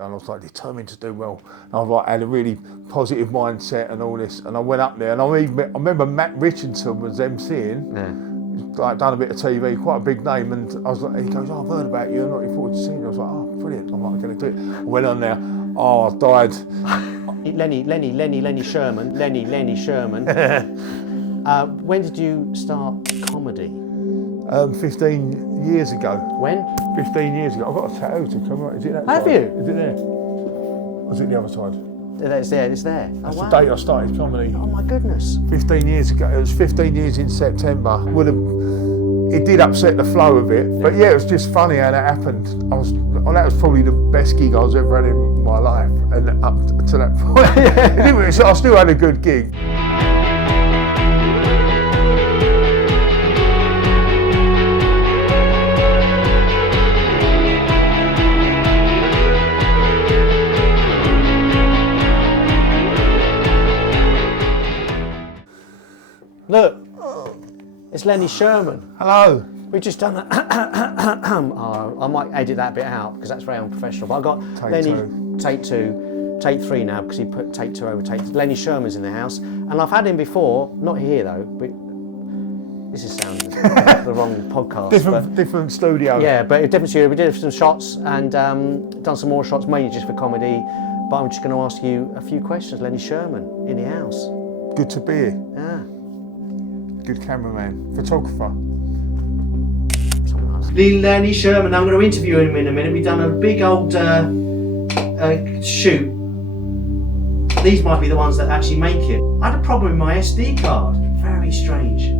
and I was like determined to do well. And I was like had a really positive mindset and all this. And I went up there, and I remember Matt Richardson was emceeing. Like done a bit of TV, quite a big name, and I was like, he goes, "Oh, I've heard about you. I'm looking forward to seeing you." I was like, "Oh, brilliant! I'm like going to do it." I went on there. Oh, I died. Lenny Sherman. Lenny Sherman. When did you start comedy? 15 years ago. When? 15 years ago. I've got a tattoo to come right. Is it that Have side? you? Is it there? Or is it the other side? It's there. It's there. That's oh, wow. the date I started comedy. Oh my goodness. 15 years ago. It was 15 years in September. It did upset the flow of it, but yeah, it was just funny how that happened. That was probably the best gig I was ever had in my life, and up to that point, anyway, so I still had a good gig. Look, it's Lenny Sherman. Hello. We've just done that. Oh, I might edit that bit out because that's very unprofessional. But I got take two, take 3 now because he put take 2 over take 3. Lenny Sherman's in the house, and I've had him before, not here though. But this is sounding the wrong podcast. Different studio. Yeah, but a different studio. We did some shots and done some more shots, mainly just for comedy. But I'm just going to ask you a few questions. Lenny Sherman in the house. Good to be here. Yeah. Good cameraman, photographer. Lenny Sherman, I'm going to interview him in a minute. We've done a big old shoot. These might be the ones that actually make it. I had a problem with my SD card. Very strange.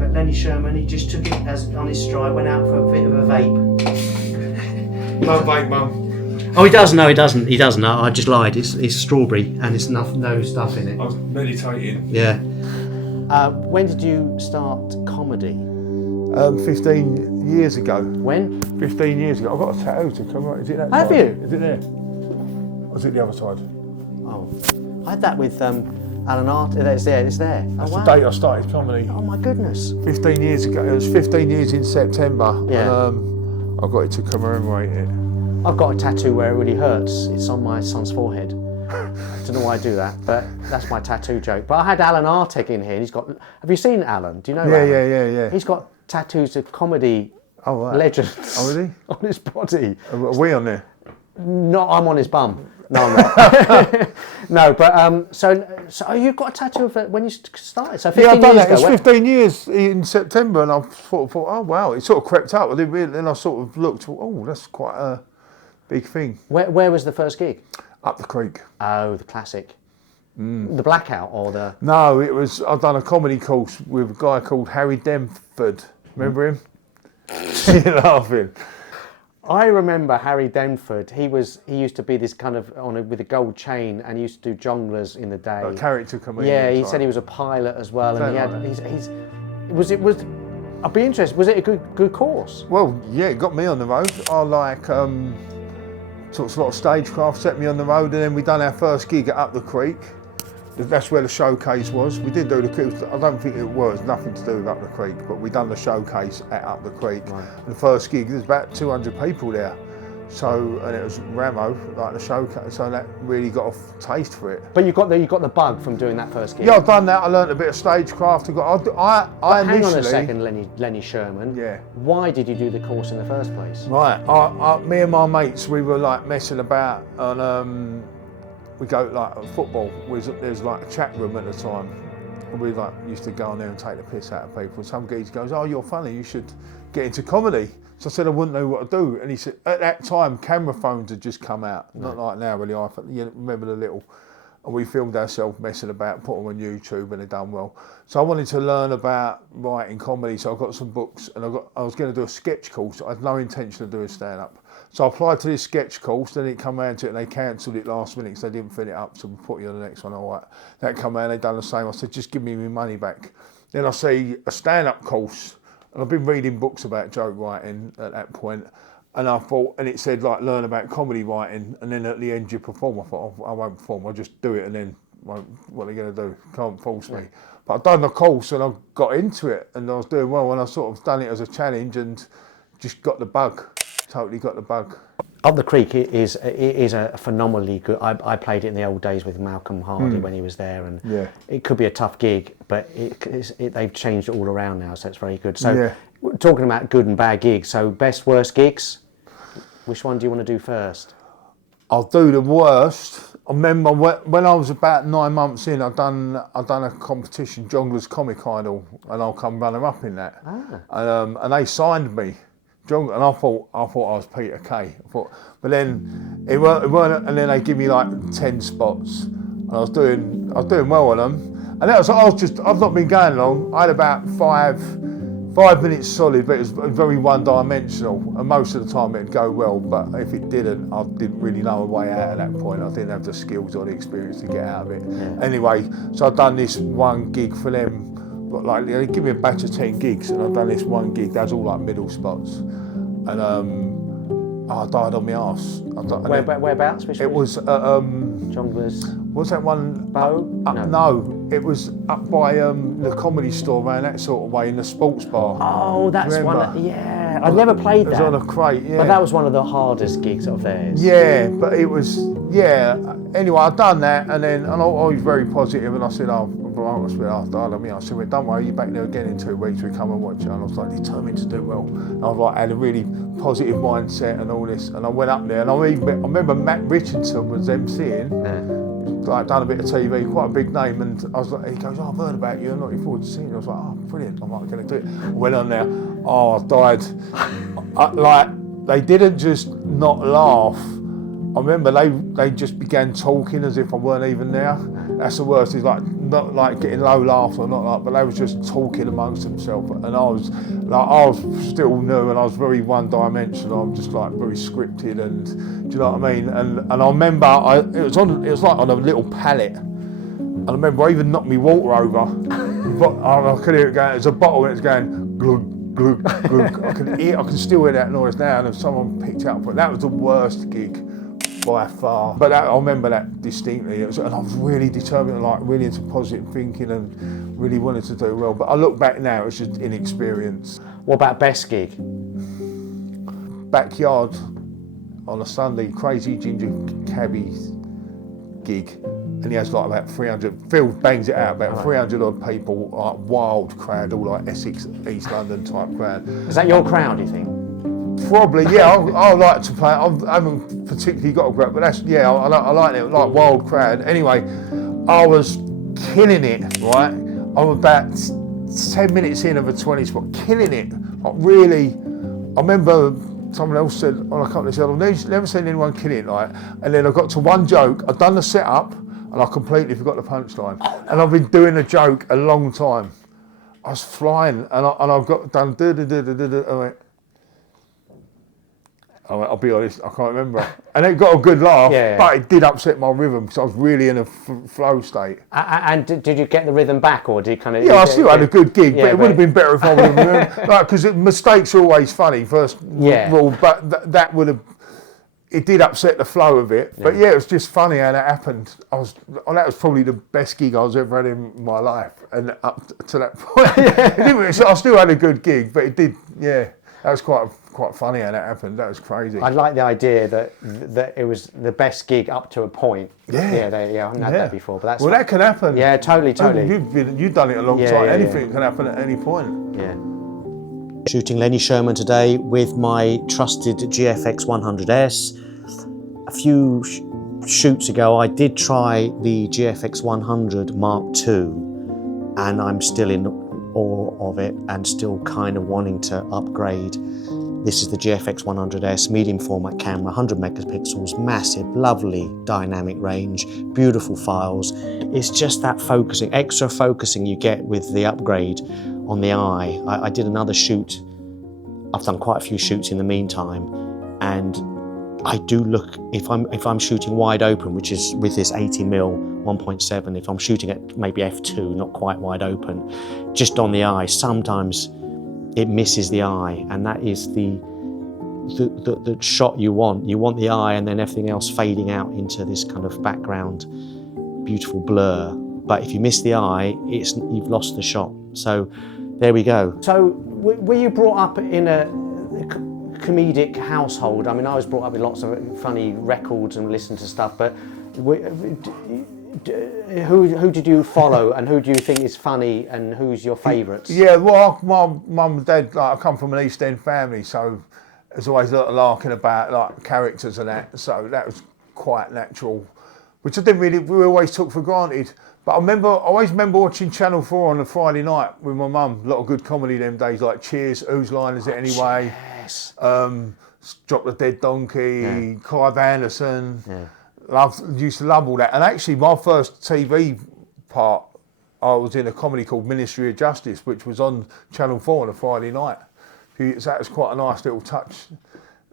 But Lenny Sherman, he just took it as on his stride, went out for a bit of a vape. No vape, Mum. Oh, he does? No, he doesn't. He doesn't. No, I just lied. It's strawberry and it's no stuff in it. I was meditating. Yeah. When did you start comedy? 15 years ago. When? 15 years ago. I've got a tattoo to come right. Is it that Have side? you? Is it there? Or is it the other side? Oh, I had that with Alan Art. It's there. It's there. That's oh, wow. the date I started comedy. Oh my goodness. 15 years ago. It was 15 years in September. Yeah. And, I got it to commemorate it. I've got a tattoo where it really hurts. It's on my son's forehead. Don't know why I do that, but that's my tattoo joke. But I had Alan Artek in here. He's got. Have you seen Alan? Do you know? Alan? Yeah. He's got tattoos of comedy legends. Oh, really? On his body. Are we on there? No, I'm on his bum. No, I'm not. No, but so you've got a tattoo of it when you started. So 15 I've done years that. ago. It's 15 years in September, and I thought, oh wow, it sort of crept up. I didn't really, then I sort of looked. Oh, that's quite a big thing. Where was the first gig? Up the creek. Oh, the classic. The Blackout or the... No, it was, I've done a comedy course with a guy called Harry Denford. Remember him? You're laughing. I remember Harry Denford. He used to be this kind of with a gold chain, and he used to do jonglers in the day. Like character comedian. Yeah, he said he was a pilot as well, and he had. I'd be interested. Was it a good course? Well, yeah, it got me on the road. I like sort of a lot of stagecraft, set me on the road, and then we done our first gig at Up the Creek. That's where the showcase was. We did do the creek. I don't think it was nothing to do with Up the Creek, but we done the showcase at Up the Creek. Right. The first gig, there's about 200 people there. So, and it was Ramo, like the showcase. So that really got a taste for it. But you got the bug from doing that first gig. Yeah, I've done that. I learnt a bit of stagecraft. Hang on a second, Lenny Sherman. Yeah. Why did you do the course in the first place? Right. Me and my mates, we were like messing about on. We go like football. There's like a chat room at the time. We like used to go on there and take the piss out of people. And some geezer goes, "Oh, you're funny. You should get into comedy." So I said I wouldn't know what to do. And he said, at that time, camera phones had just come out. Not like now, really. You remember the little. And we filmed ourselves messing about, put them on YouTube, and they done well. So I wanted to learn about writing comedy. So I got some books, and I was going to do a sketch course. I had no intention of doing stand-up. So I applied to this sketch course, then it come around to it, and they cancelled it last minute because they didn't fill it up, so we put you on the next one. All right. That come around, they done the same. I said, just give me my money back. Then I see a stand-up course, and I've been reading books about joke writing at that point, and I thought, and it said like learn about comedy writing, and then at the end you perform. I thought, I won't perform, I'll just do it, and then what are they going to do? Can't force me. But I'd done the course, and I got into it, and I was doing well, and I sort of done it as a challenge, and just got the bug. Totally got the bug. Up the Creek is a phenomenally good. I played it in the old days with Malcolm Hardy when he was there, and it could be a tough gig, but they've changed it all around now, so it's very good. So talking about good and bad gigs, so best worst gigs, which one do you want to do first? I'll do the worst. I remember when I was about 9 months in, I'd done a competition, Jongleurs Comic Idol, and I'll come runner up in that. And they signed me. And I thought I was Peter Kay. But then it weren't, and then they give me like 10 spots, and I was doing well on them. And I've not been going long. I had about 5 minutes solid, but it was very one-dimensional. And most of the time it'd go well, but if it didn't, I didn't really know a way out at that point. I didn't have the skills or the experience to get out of it. Anyway, so I'd done this one gig for them. But like, they give me a batch of 10 gigs, and I've done this one gig. That's all like middle spots, and I died on my arse. Whereabouts? It was Jongleurs. What's that one? Bow? No, it was up by the Comedy Store, around that sort of way, in the sports bar. Oh, that's one. Yeah, I never played that. It was on a crate. Yeah, but that was one of the hardest gigs of theirs. Yeah, but it was. Yeah. Anyway, I'd done that, and I was very positive, and I said, I said, don't worry, you're back there again in 2 weeks, we come and watch it. And I was like determined to do well. And I was like, had a really positive mindset and all this. And I went up there, and I remember Matt Richardson was emceeing, like done a bit of TV, quite a big name. And I was like, he goes, I've heard about you, I'm looking forward to seeing you. I was like, oh, brilliant, I'm like, going to do it. I went on there, I died. Like, they didn't just not laugh. I remember they just began talking as if I weren't even there. That's the worst. Is like not like getting low laughs or not like, but they was just talking amongst themselves. And I was still new, and I was very one-dimensional. I'm just like very scripted, and do you know what I mean? And I remember it was like on a little pallet. And I remember I even knocked me water over. But I could hear it going. There's a bottle, and it's going glug glug glug. I can still hear that noise now. And if someone picked it up, but that was the worst gig by far. But I remember that distinctly. And I was really determined, like really into positive thinking, and really wanted to do well. But I look back now, it's just inexperience. What about best gig? Backyard on a Sunday, Crazy Ginger Cabbie gig. And he has like about 300, Phil bangs it out, about 300 odd people, like wild crowd, all like Essex, East London type crowd. Is that your crowd, do you think? Probably, yeah. I like to play. I haven't particularly got a crowd, but that's I like it, like wild crowd. Anyway, I was killing it. Right, I'm about 10 minutes in of a 20 spot, killing it. Like really, I remember someone else said on a couple of said, I've never seen anyone kill it. Like, and then I got to one joke. I'd done the setup, and I completely forgot the punchline. And I've been doing a joke a long time. I was flying, and I've got done. I went, I'll be honest, I can't remember. And it got a good laugh, but it did upset my rhythm because I was really in a flow state. And did you get the rhythm back, or did you kind of? Yeah, I still had a good gig, but it would have been better if I would have remembered. Like, because mistakes are always funny, first rule, but that would have, it did upset the flow of it. But yeah, it was just funny how that happened. That was probably the best gig I was ever had in my life. And up to that point, I still had a good gig, but it did, that was quite funny how that happened. That was crazy. I like the idea that it was the best gig up to a point. I haven't had that before, but that's that can happen. Yeah, totally. You've done it a long time. Anything can happen at any point. Yeah. Shooting Lenny Sherman today with my trusted GFX 100S. A few shoots ago, I did try the GFX 100 Mark II, and I'm still in awe of it and still kind of wanting to upgrade. This is the GFX 100S medium format camera, 100 megapixels, massive, lovely dynamic range, beautiful files. It's just that focusing, extra focusing you get with the upgrade on the eye. I did another shoot. I've done quite a few shoots in the meantime, and I do look, if I'm shooting wide open, which is with this 80mm 1.7, if I'm shooting at maybe f2, not quite wide open, just on the eye, sometimes it misses the eye, and that is the shot you want. You want the eye and then everything else fading out into this kind of background, beautiful blur. But if you miss the eye, you've lost the shot. So there we go. So were you brought up in a comedic household. I mean, I was brought up with lots of funny records and listened to stuff, but who did you follow, and who do you think is funny, and who's your favourites? Yeah, well, my mum and dad, like, I come from an East End family, so there's always a lot of larking about like characters and that, so that was quite natural, which I didn't really, we always took for granted. But I always remember watching Channel 4 on a Friday night with my mum. A lot of good comedy them days, like Cheers, Whose Line Is It Anyway? Yes. Drop the Dead Donkey, Yeah. Clive Anderson. Yeah. Used to love all that. And actually, my first TV part, I was in a comedy called Ministry of Justice, which was on Channel 4 on a Friday night. So that was quite a nice little touch,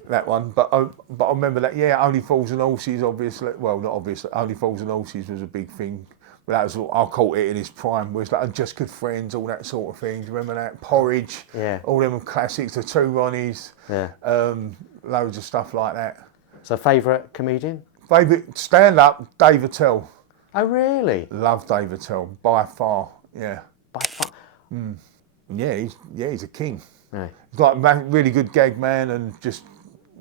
that one. But I remember that, yeah, Only Fools and Horses, obviously. Well, not obviously, Only Fools and Horses was a big thing. But that was, I caught it in its prime. Was like Just Good Friends, all that sort of thing. Do you remember that? Porridge, Yeah. all them classics, the Two Ronnies, Yeah. loads of stuff like that. So, favourite comedian? Favourite stand-up, Dave Attell. Oh, really? Love Dave Attell, by far, yeah. By far. Yeah, he's a king. Yeah. He's like really good gag man and just,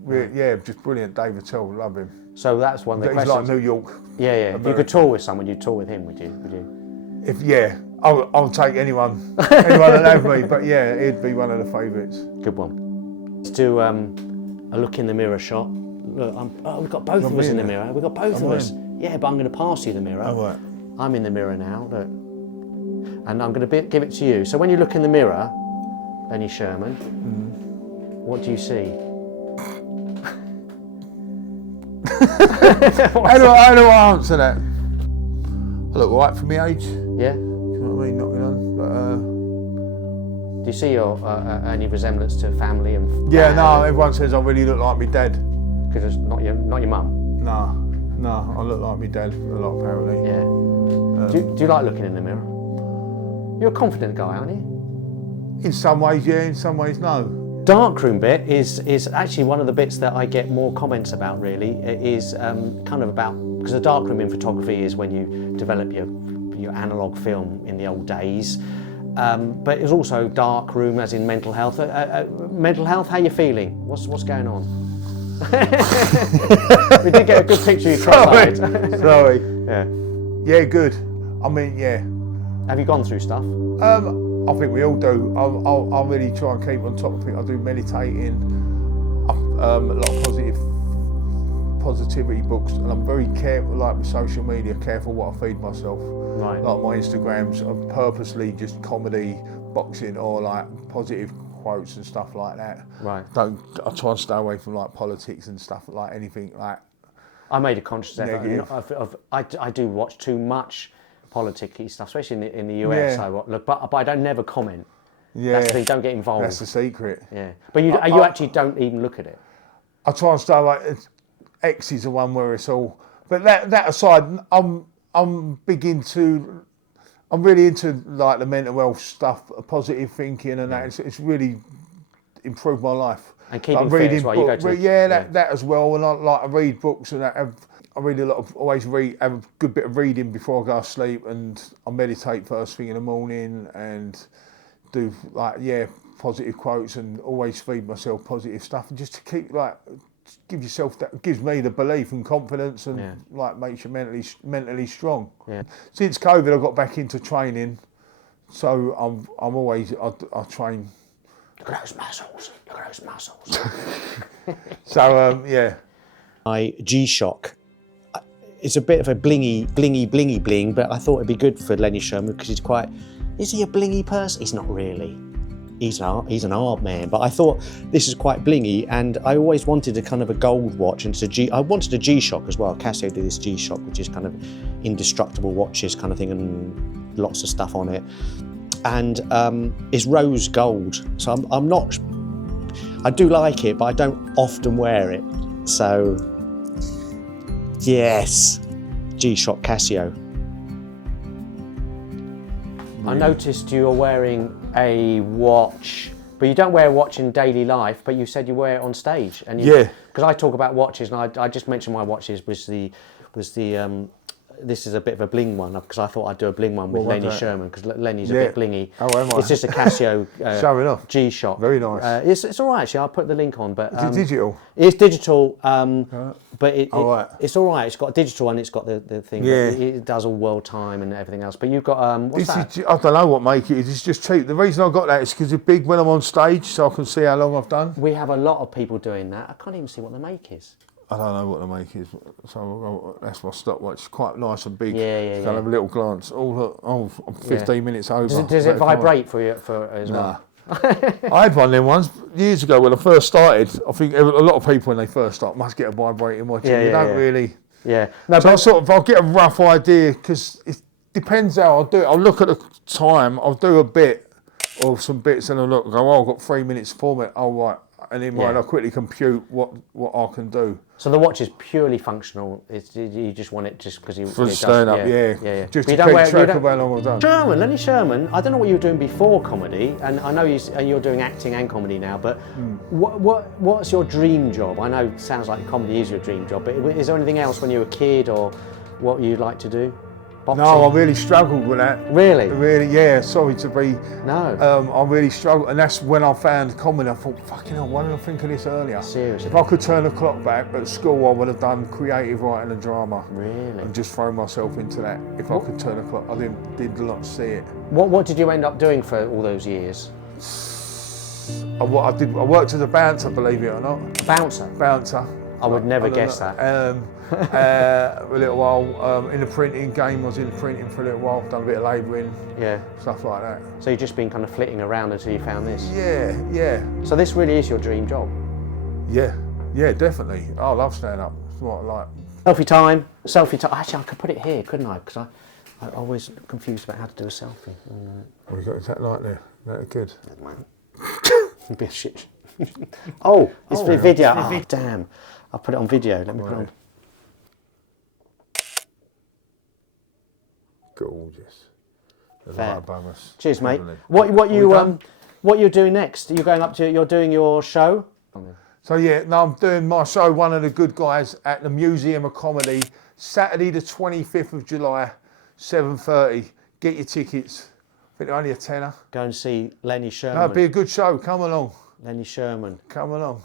just brilliant. Dave Attell, love him. So that's one of the He's questions. like New York. Yeah. If you could tour with someone, you'd tour with him, would you? I'll take anyone that'll have me. But yeah, he'd be one of the favourites. Good one. Let's do a look in the mirror shot. Look, we've got both of us in the mirror. We've got both of us. Yeah, but I'm going to pass you the mirror. Oh, right. I'm in the mirror now, look. And I'm going to give it to you. So when you look in the mirror, Lenny Sherman, what do you see? How do I answer that? I look right for my age. Yeah? Do you know what I mean? Knocking on. Do you see your any resemblance to family and? Yeah, no. Everyone says I really look like my dad. Because it's not your mum. No, I look like my dad a lot apparently. Yeah. Do you like looking in the mirror? You're a confident guy, aren't you? In some ways, yeah. In some ways, no. Darkroom bit is actually one of the bits that I get more comments about. Really, it is kind of about, because the darkroom in photography is when you develop your analog film in the old days. But it's also dark room, as in mental health. Mental health, how you feeling? What's going on? We did get a good picture of you cross-eyed. Sorry. Yeah. Yeah, good. I mean, yeah. Have you gone through stuff? I think we all do. I really try and keep on top of it. I do meditating, a lot of positivity books, and I'm very careful, like with social media, careful what I feed myself. Right. Like my Instagrams are purposely just comedy, boxing, or like positive quotes and stuff like that. Right. I try and stay away from like politics and stuff, like anything like. I made a conscious effort. Negative. I do watch too much politics-y stuff, especially in the US. Yeah. But I don't never comment. Yeah. That's the thing. Don't get involved. That's the secret. Yeah. But you actually don't even look at it. I try and stay away. X is the one where it's all. But that aside, I'm really into like the mental health stuff, positive thinking, and that. It's really improved my life. And keeping like fit reading as well. You go to that as well. And I read books and that. I read a lot of, always have a good bit of reading before I go to sleep, and I meditate first thing in the morning and do positive quotes, and always feed myself positive stuff, and just to keep give yourself that, gives me the belief and confidence, and makes you mentally strong. Yeah. Since COVID, I got back into training, so I'm always I train. Look at those muscles. Look at those muscles. So yeah. My G-Shock. It's a bit of a bling, but I thought it'd be good for Lenny Sherman because is he a blingy person? He's not really. He's an art man, but I thought this is quite blingy, and I always wanted a kind of a gold watch, and I wanted a G-Shock as well. Casio did this G-Shock, which is kind of indestructible watches kind of thing, and lots of stuff on it, and it's rose gold. So I'm not. I do like it, but I don't often wear it. So yes, G-Shock Casio. I noticed you are wearing a watch, but you don't wear a watch in daily life, but you said you wear it on stage. And because I talk about watches, and I just mentioned my watches was the this is a bit of a bling one because I thought I'd do a bling one with Lenny Sherman because Lenny's a Yeah. bit blingy. Oh, am I? It's just a Casio Showing off. G-Shock. Very nice. It's all right actually. I'll put the link on, but Is it digital? it's digital, but it's all right. It's got a digital one. It's got the thing. Yeah. It does all world time and everything else. But you've got what's that? I don't know what make it is. It's just cheap. The reason I got that is because it's big when I'm on stage, so I can see how long I've done. We have a lot of people doing that. I can't even see what the make is. I don't know what the make is, so that's my stopwatch. It's quite nice and big. Yeah. So I'll have a little glance. I'm 15 minutes over. Does it vibrate for you as well? I had one of them ones years ago when I first started. I think a lot of people when they first start must get a vibrating watch. Yeah, you don't yeah. really. Yeah. No, so I'll get a rough idea because it depends how I'll do it. I'll look at the time. I'll do a bit or some bits and I'll look and go, oh, I've got 3 minutes for it. Oh, right. And in mind, I'll quickly compute what I can do. So the watch is purely functional. You just want it just because you For stand up, yeah. Just to keep track of how long I've done. Sherman, Lenny Sherman. I don't know what you were doing before comedy, and I know you're doing acting and comedy now. But what's your dream job? I know it sounds like comedy is your dream job, but is there anything else when you were a kid or what you'd like to do? Boxing? No, I really struggled with that. Really? Really, yeah. Sorry to be. No. I really struggled, and that's when I found comedy. I thought, fucking hell, why didn't I think of this earlier? Seriously? If I could turn the clock back at school, I would have done creative writing and drama. Really? And just thrown myself into that. If I could turn the clock, I did not see it. What did you end up doing for all those years? I worked as a bouncer, believe it or not. A bouncer? Bouncer. I would never guess that. A little while in the printing game. I was in the printing for a little while. Done a bit of labouring. Yeah. Stuff like that. So you've just been kind of flitting around until you found this. Yeah. So this really is your dream job. Yeah, definitely. I love stand up. It's what I like. Selfie time. Actually, I could put it here, couldn't I? Because I'm always confused about how to do a selfie. Oh, you got that light there. That good. It'd be a shit. Oh, it's for video. Oh, damn. I'll put it on video. Let me put it on. Gorgeous. Fair. Light above us. Cheers, mate. Lovely. What you're doing next? You're doing your show? So yeah, no, I'm doing my show, One of the Good Guys, at the Museum of Comedy, Saturday the 25th of July, 7:30. Get your tickets. I think they're only a tenner. Go and see Lenny Sherman. No, it'll be a good show. Come along. Lenny Sherman. Come along.